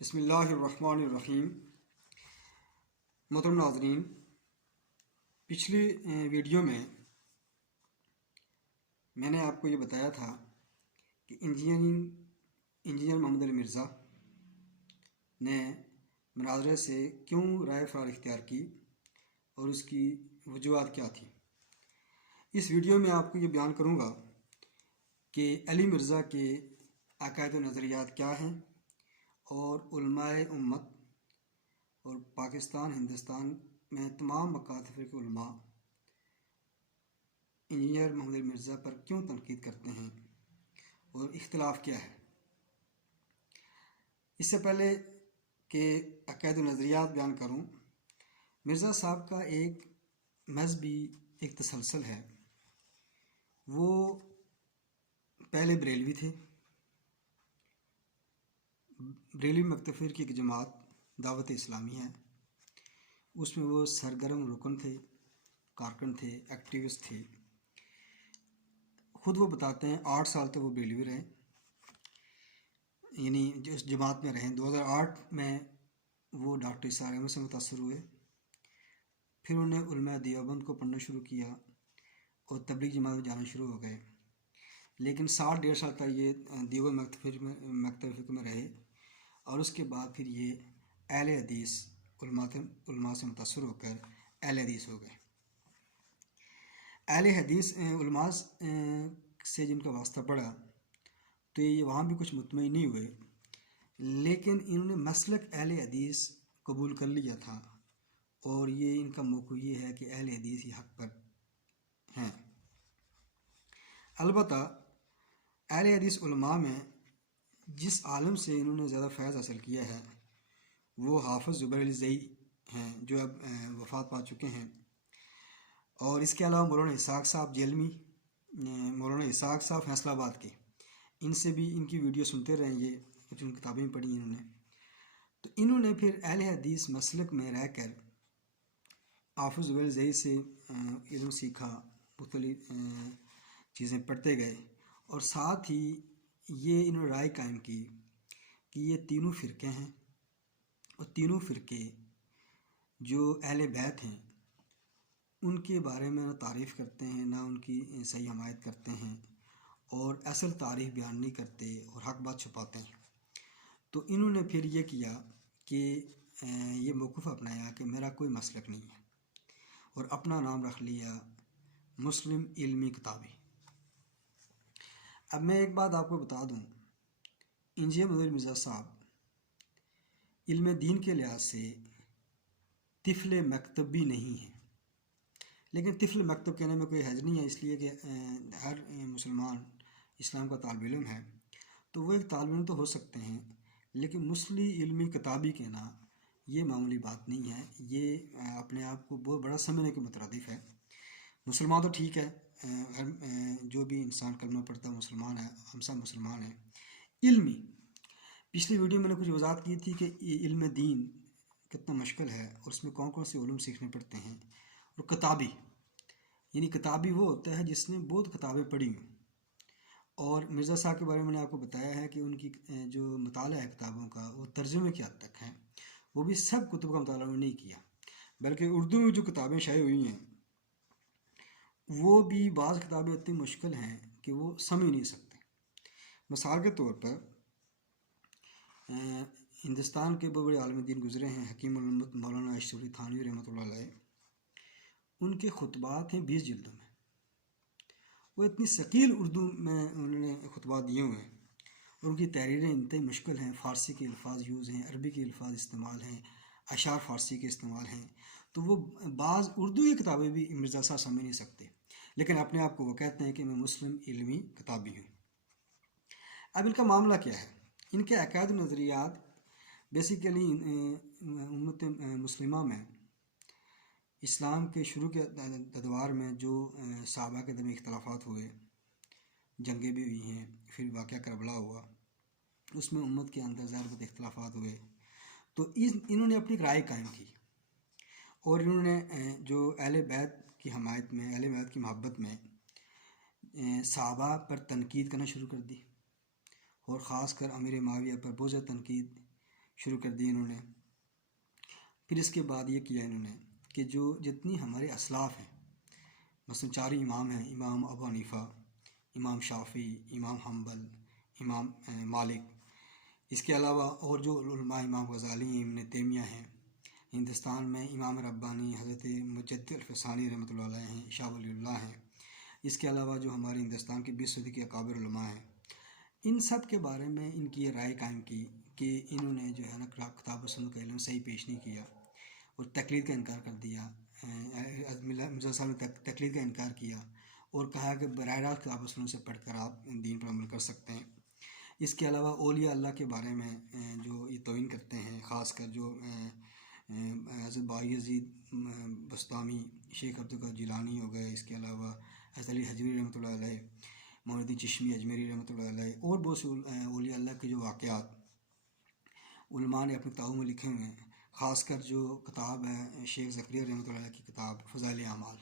بسم اللہ الرحمن الرحیم۔ محترم ناظرین، پچھلی ویڈیو میں نے آپ کو یہ بتایا تھا کہ انجینئر محمد علی مرزا نے مناظرے سے کیوں رائے فرار اختیار کی اور اس کی وجوہات کیا تھی۔ اس ویڈیو میں آپ کو یہ بیان کروں گا کہ علی مرزا کے عقائد و نظریات کیا ہیں اور علماء امت اور پاکستان ہندوستان میں تمام مکاتب کے علماء انجینئر محمد علی مرزا پر کیوں تنقید کرتے ہیں اور اختلاف کیا ہے۔ اس سے پہلے کہ عقائد و نظریات بیان کروں، مرزا صاحب کا ایک مذہبی ایک تسلسل ہے۔ وہ پہلے بریلوی تھے، بریلوی مکتب فکر کی ایک جماعت دعوت اسلامی ہے، اس میں وہ سرگرم رکن تھے، کارکن تھے، ایکٹیوسٹ تھے۔ خود وہ بتاتے ہیں 8 سال تک وہ بریلوی رہے، یعنی اس جماعت میں رہیں۔ 2008 میں وہ ڈاکٹر اسحاق احمد سے متاثر ہوئے، پھر انہوں نے علماء دیوبند کو پڑھنا شروع کیا اور تبلیغ جماعت میں جانا شروع ہو گئے، لیکن 1.5 سال تک یہ دیوبند مکتب فکر میں رہے، اور اس کے بعد پھر یہ اہل حدیث علماء سے متاثر ہو کر اہل حدیث ہو گئے۔ اہل حدیث علماء سے جن کا واسطہ پڑا تو یہ وہاں بھی کچھ مطمئن نہیں ہوئے، لیکن انہوں نے مسلک اہل حدیث قبول کر لیا تھا، اور یہ ان کا موقع یہ ہے کہ اہل حدیث ہی حق پر ہیں۔ البتہ اہل حدیث علماء میں جس عالم سے انہوں نے زیادہ فیض حاصل کیا ہے وہ حافظ زبیر علی زئی ہیں، جو اب وفات پا چکے ہیں، اور اس کے علاوہ مولانا اسحاق صاحب جیلمی، مولانا اسحاق صاحب فیصل آباد کے، ان سے بھی ان کی ویڈیو سنتے رہیں گے، کچھ ان کتابیں پڑھی انہوں نے۔ تو انہوں نے پھر اہل حدیث مسلک میں رہ کر حافظ زبیر علی زئی سے علم سیکھا، مختلف چیزیں پڑھتے گئے، اور ساتھ ہی یہ انہوں نے رائے قائم کی کہ یہ تینوں فرقے ہیں، اور تینوں فرقے جو اہل بیت ہیں ان کے بارے میں نہ تعریف کرتے ہیں، نہ ان کی صحیح حمایت کرتے ہیں، اور اصل تاریخ بیان نہیں کرتے اور حق بات چھپاتے ہیں۔ تو انہوں نے پھر یہ کیا کہ یہ موقف اپنایا کہ میرا کوئی مسلک نہیں ہے، اور اپنا نام رکھ لیا مسلم علمی کتابی۔ اب میں ایک بات آپ کو بتا دوں، انجینئر محمد علی مرزا صاحب علم دین کے لحاظ سے طفل مکتب بھی نہیں ہیں، لیکن طفل مکتب کہنے میں کوئی حرج نہیں ہے، اس لیے کہ ہر مسلمان اسلام کا طالب علم ہے، تو وہ ایک طالب علم تو ہو سکتے ہیں، لیکن مسلم علمی کتابی کہنا یہ معمولی بات نہیں ہے، یہ اپنے آپ کو بہت بڑا سمجھنے کے مترادف ہے۔ مسلمان تو ٹھیک ہے، جو بھی انسان کلمہ پڑھتا ہے مسلمان ہے، ہم سب مسلمان ہیں۔ علمی، پچھلی ویڈیو میں نے کچھ وضاحت کی تھی کہ علم دین کتنا مشکل ہے، اور اس میں کون کون سے علوم سیکھنے پڑتے ہیں۔ اور کتابی، یعنی کتابی وہ ہوتا ہے جس نے بہت کتابیں پڑھی ہوں، اور مرزا صاحب کے بارے میں نے آپ کو بتایا ہے کہ ان کی جو مطالعہ ہے کتابوں کا وہ ترجمے کی حد تک ہے، وہ بھی سب کتب کا مطالعہ نہیں کیا، بلکہ اردو میں جو کتابیں شائع ہوئی ہیں وہ بھی بعض کتابیں اتنی مشکل ہیں کہ وہ سمجھ نہیں سکتے۔ مثال کے طور پر ہندوستان کے بہت بڑے عالم دین گزرے ہیں، حکیم الامت مولانا اشرف علی تھانوی رحمۃ اللہ علیہ، ان کے خطبات ہیں 20 جلدوں میں، وہ اتنی ثقیل اردو میں انہوں نے خطبات دیے ہوئے ہیں، اور ان کی تحریریں انتہائی مشکل ہیں، فارسی کے الفاظ یوز ہیں، عربی کے الفاظ استعمال ہیں، اشعار فارسی کے استعمال ہیں، تو وہ بعض اردو کی کتابیں بھی مرزا صاحب سمجھ نہیں سکتے، لیکن اپنے آپ کو وہ کہتے ہیں کہ میں مسلم علمی کتابی ہوں۔ اب ان کا معاملہ کیا ہے؟ ان کے عقائد و نظریات بیسیکلی امت مسلمہ میں اسلام کے شروع کے ادوار میں جو صحابہ کے درمیان اختلافات ہوئے، جنگیں بھی ہوئی ہیں، پھر واقعہ کربلا ہوا، اس میں امت کے اندر ظاہر اختلافات ہوئے، تو انہوں نے اپنی رائے قائم کی، اور انہوں نے جو اہل بیت کی حمایت میں، اہل بیت کی محبت میں صحابہ پر تنقید کرنا شروع کر دی، اور خاص کر امیر معاویہ پر بہت زیادہ تنقید شروع کر دی انہوں نے۔ پھر اس کے بعد یہ کیا انہوں نے کہ جو جتنی ہمارے اسلاف ہیں، مثلا 4 امام ہیں، امام ابو حنیفہ، امام شافعی، امام حنبل، امام مالک، اس کے علاوہ اور جو علماء، امام غزالی، ابن تیمیہ ہیں، ہندوستان میں امام ربانی، حضرت مجدد الفسانی رحمۃ اللہ علیہ ہیں، شاہ ولی اللہ ہیں، اس کے علاوہ جو ہمارے ہندوستان کے 20 صدی کے اکابر علماء ہیں، ان سب کے بارے میں ان کی یہ رائے قائم کی کہ انہوں نے جو ہے نا کتاب و سنت کا علم صحیح پیش نہیں کیا اور تقلید کا انکار کر دیا۔ مرزا صاحب نے تقلید کا انکار کیا اور کہا کہ براہ راست کتاب و سنت سے پڑھ کر آپ دین پر عمل کر سکتے ہیں۔ اس کے علاوہ اولیاء اللہ کے بارے میں جو یہ توہین کرتے ہیں، خاص کر جو حضرت بایزید بسطامی، شیخ عبدالقادر جیلانی ہو گئے، اس کے علاوہ حضرت علی حجویری رحمۃ اللہ علیہ، محی چشمی اجمیری رحمۃ اللہ علیہ، اور بہت سے اولیاء اللہ کے جو واقعات علماء نے اپنی کتابوں میں لکھے ہوئے ہیں۔ خاص کر جو کتاب ہے شیخ زکریا رحمۃ اللہ علیہ کی کتاب فضائل اعمال،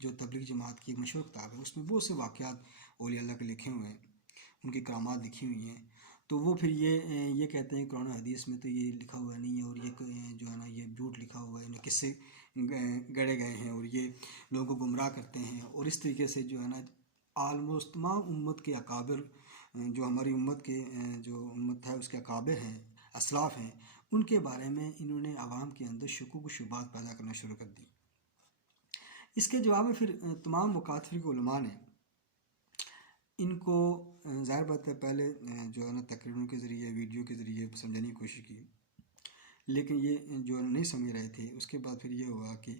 جو تبلیغ جماعت کی ایک مشہور کتاب ہے، اس میں بہت سے واقعات اولیاء اللہ کے لکھے ہوئے ہیں، ان کی کرامات لکھی ہوئی ہیں۔ تو وہ پھر یہ کہتے ہیں قرآن و حدیث میں تو یہ لکھا ہوا نہیں ہے، اور یہ جو ہے نا یہ جھوٹ لکھا ہوا ہے، انہیں کس سے گڑے گئے ہیں، اور یہ لوگوں کو گمراہ کرتے ہیں، اور اس طریقے سے جو ہے نا آلموسٹ تمام امت کے اکابر، جو ہماری امت کے جو امت ہے اس کے اکابر ہیں، اسلاف ہیں، ان کے بارے میں انہوں نے عوام کے اندر شکوک و شبہات پیدا کرنا شروع کر دی۔ اس کے جواب میں پھر تمام مکاتفی کے علماء نے ان کو ظاہر بات ہے پہلے جو ہے نا تقریروں کے ذریعے، ویڈیو کے ذریعے سمجھانے کی کوشش کی، لیکن یہ جو نہیں سمجھ رہے تھے۔ اس کے بعد پھر یہ ہوا کہ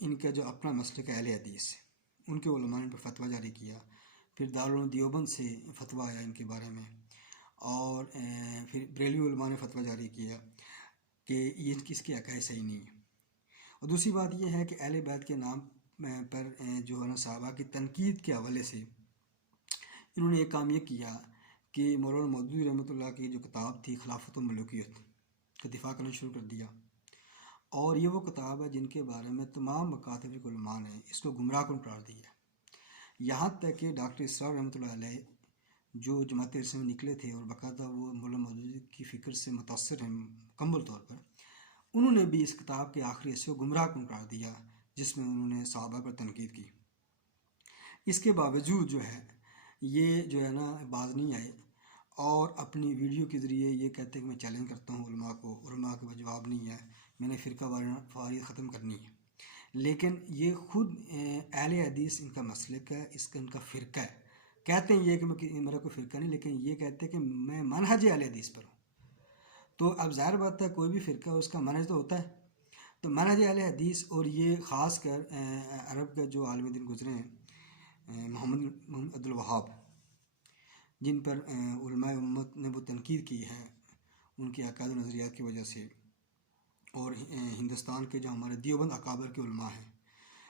ان کا جو اپنا مسلک اہل حدیث، ان کے علماء نے ان پر فتویٰ جاری کیا۔ پھر دارالعلوم دیوبند سے فتویٰ آیا ان کے بارے میں، اور پھر بریلوی علماء نے فتویٰ جاری کیا کہ یہ اس کے عقائد صحیح نہیں ہے۔ اور دوسری بات یہ ہے کہ اہل بیت کے نام پر جو ہے نا صحابہ کی تنقید کے حوالے سے انہوں نے ایک کام یہ کیا کہ مولانا مودودی رحمۃ اللہ کی جو کتاب تھی خلافت و ملوکیت کا دفاع کرنا شروع کر دیا، اور یہ وہ کتاب ہے جن کے بارے میں تمام مکاتب علماء نے اس کو گمراہ کن قرار دیا۔ یہاں تک کہ ڈاکٹر اسرار رحمۃ اللہ علیہ جو جماعت ارسلہ میں نکلے تھے اور باقاعدہ وہ مولانا مودودی کی فکر سے متاثر ہیں مکمل طور پر، انہوں نے بھی اس کتاب کے آخری حصے کو گمراہ کن قرار دیا جس میں انہوں نے صحابہ پر تنقید کی۔ اس کے باوجود جو ہے یہ جو ہے نا باز نہیں آئے، اور اپنی ویڈیو کے ذریعے یہ کہتے ہیں کہ میں چیلنج کرتا ہوں علماء کو، علماء کے پاس جواب نہیں ہے، میں نے فرقہ واری ختم کرنی ہے۔ لیکن یہ خود اہل حدیث ان کا مسلک ہے، اس کا ان کا فرقہ ہے۔ کہتے ہیں یہ کہ میرا کوئی فرقہ نہیں، لیکن یہ کہتے ہیں کہ میں منہج اہل حدیث پر ہوں۔ تو اب ظاہر بات ہے کوئی بھی فرقہ اس کا منہج تو ہوتا ہے، تو منہج اہل حدیث، اور یہ خاص کر عرب کا جو عالم دین گزرے ہیں محمد عبد الوہاب، جن پر علماء امت نے وہ تنقید کی ہے ان کے عقائد و نظریات کی وجہ سے، اور ہندوستان کے جو ہمارے دیوبند اکابر کے علماء ہیں،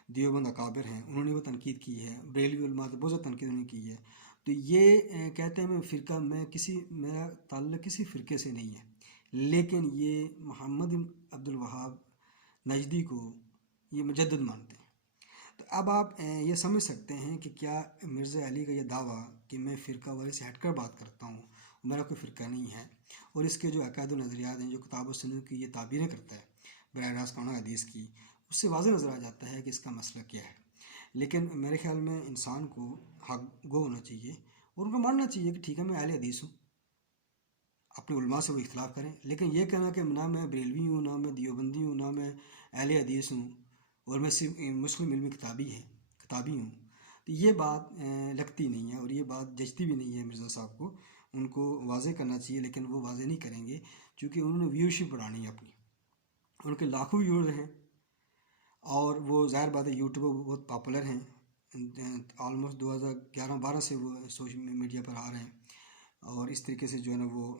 دیوبند اکابر ہیں، انہوں نے وہ تنقید کی ہے، بریلوی علماء تو بہت زیادہ تنقید انہوں نے کی ہے۔ تو یہ کہتے ہیں میرا تعلق کسی فرقے سے نہیں ہے، لیکن یہ محمد عبد الوہاب نجدی کو یہ مجدد مانتے ہیں۔ تو اب آپ یہ سمجھ سکتے ہیں کہ کیا مرزا علی کا یہ دعویٰ کہ میں فرقہ واری سے ہٹ کر بات کرتا ہوں، میرا کوئی فرقہ نہیں ہے، اور اس کے جو عقائد و نظریات ہیں، جو کتاب و سنت کی یہ تعبیریں کرتا ہے براہ راست قرآن و حدیث کی، اس سے واضح نظر آ جاتا ہے کہ اس کا مسئلہ کیا ہے۔ لیکن میرے خیال میں انسان کو حق گو ہونا چاہیے اور ان کو ماننا چاہیے کہ ٹھیک ہے میں اہل حدیث ہوں، اپنے علماء سے وہ اختلاف کریں، لیکن یہ کہنا کہ نہ میں بریلوی ہوں، نہ میں دیوبندی ہوں، نہ میں اہل حدیث ہوں، اور میں صرف مسلم علمی کتابی ہوں، تو یہ بات لگتی نہیں ہے، اور یہ بات جچتی بھی نہیں ہے مرزا صاحب کو۔ ان کو واضح کرنا چاہیے، لیکن وہ واضح نہیں کریں گے چونکہ انہوں نے ویورشپ بڑھانی ہے اپنی، ان کے لاکھوں ویور ہیں، اور وہ ظاہر بات ہے یوٹیوب بہت پاپولر ہیں، آلموسٹ 2011-12 سے وہ سوشل میڈیا پر آ رہے ہیں، اور اس طریقے سے جو ہے نا وہ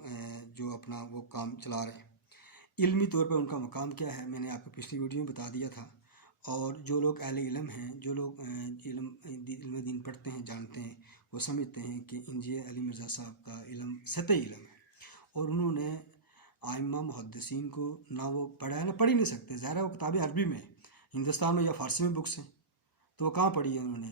جو اپنا وہ کام چلا رہے ہیں۔ علمی طور پر ان کا مقام کیا ہے میں نے آپ کو پچھلی ویڈیو میں بتا دیا تھا، اور جو لوگ اہل علم ہیں، جو لوگ علم دین پڑھتے ہیں، جانتے ہیں، وہ سمجھتے ہیں کہ انجیل علی مرزا صاحب کا علم سطحی علم ہے، اور انہوں نے ائمہ محدثین کو نہ وہ پڑھا ہے، نہ پڑھ ہی نہیں سکتے۔ ظاہر ہے وہ کتابیں عربی میں ہندوستان میں یا فارسی میں بکس ہیں، تو وہ کہاں پڑھی ہے انہوں نے،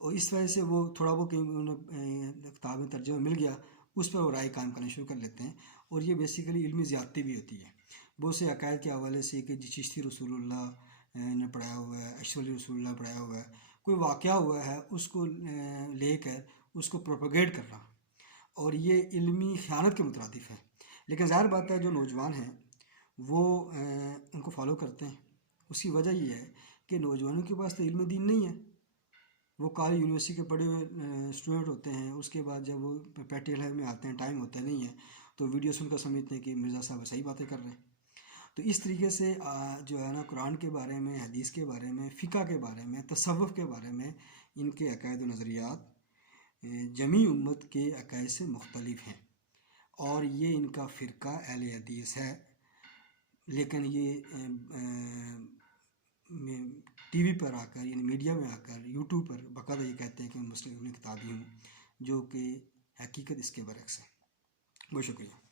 اور اس وجہ سے وہ تھوڑا وہ کہیں انہیں کتابیں ترجمہ مل گیا، اس پر وہ رائے قائم کرنا شروع کر لیتے ہیں، اور یہ بیسیکلی علمی زیادتی بھی ہوتی ہے۔ بہت سے عقائد کے حوالے سے کہ چشتی رسول اللہ نے پڑھایا ہوا ہے، اشولی رسول اللہ پڑھایا ہوا ہے، کوئی واقعہ ہوا ہے اس کو لے کر اس کو پروپیگیٹ کرنا، اور یہ علمی خیانت کے مترادف ہے۔ لیکن ظاہر بات ہے جو نوجوان ہیں وہ ان کو فالو کرتے ہیں۔ اس کی وجہ یہ ہے کہ نوجوانوں کے پاس تو علم دین نہیں ہے، وہ کالج یونیورسٹی کے پڑھے ہوئے اسٹوڈنٹ ہوتے ہیں، اس کے بعد جب وہ پریکٹیکل لائف میں آتے ہیں، ٹائم ہوتا نہیں ہے، تو ویڈیو سن کر سمجھتے ہیں کہ مرزا صاحب صحیح باتیں کر رہے ہیں۔ تو اس طریقے سے جو ہے نا قرآن کے بارے میں، حدیث کے بارے میں، فقہ کے بارے میں، تصوف کے بارے میں ان کے عقائد و نظریات جمیع امت کے عقائد سے مختلف ہیں، اور یہ ان کا فرقہ اہل حدیث ہے۔ لیکن یہ ٹی وی پر آ کر، یعنی میڈیا میں آ کر، یوٹیوب پر باقاعدہ یہ کہتے ہیں کہ میں مسلم ابن کتابی ہوں، جو کہ حقیقت اس کے برعکس ہے۔ بہت شکریہ۔